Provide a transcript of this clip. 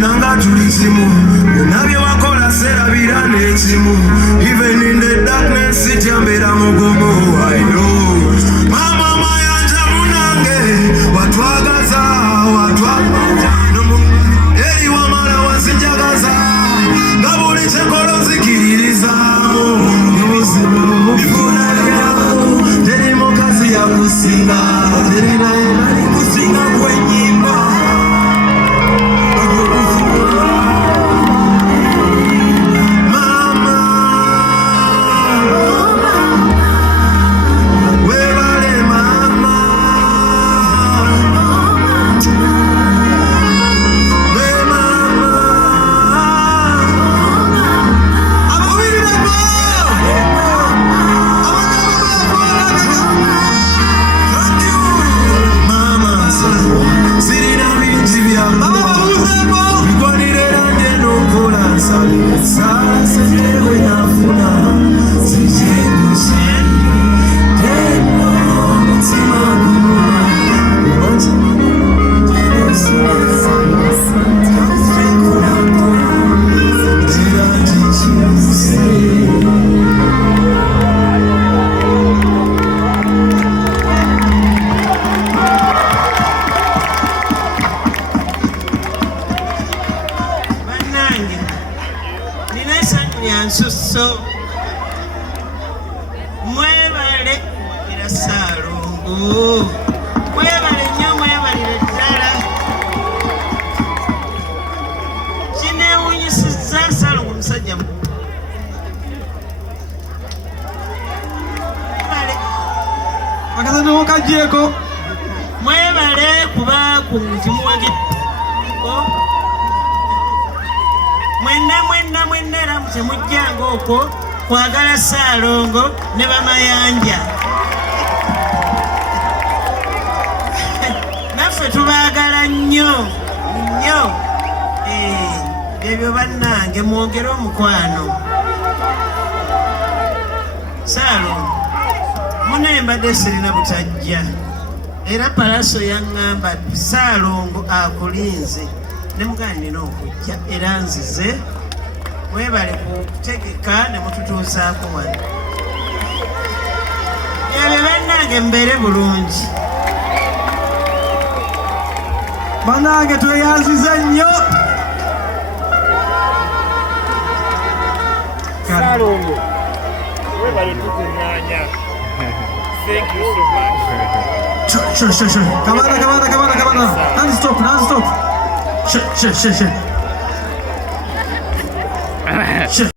nanga tulizimu nabye wakola serabira n'ekimu even in the darkness sityambera mugumu I know mama mayanja munange watwagaza eri wamala wanzijagaza nga buli kyekolo nzikiririza bifuna byangu teri mukazi yakusinga teri naye nali kusinga kwenyimba Nsusso mwebale era Ssaalongo mwebale nnyo mwebalire ddala kineewunyisizza Ssaalongo omusajja akazanyo kagyeko mwebale kuba kimuwagidde mwenna era temujjanga okwo kwagala Ssaalongo ne bamayanja naffe tubaagala nnyo ebyo bannange mwogere omukwano Ssaalongo munembadde sirina butajja era Palaso yaŋŋamba Ssaalongo akulinze ne mugani nina okujja era nzize webale kutegeka ne mututuusaako wano ebyo bannange mbeere bulungi bannange tweyanzize nnyo Ssaalongo webale tukuŋŋaanya. Thank you so much. Sure. Kabana. Non-stop. Shit.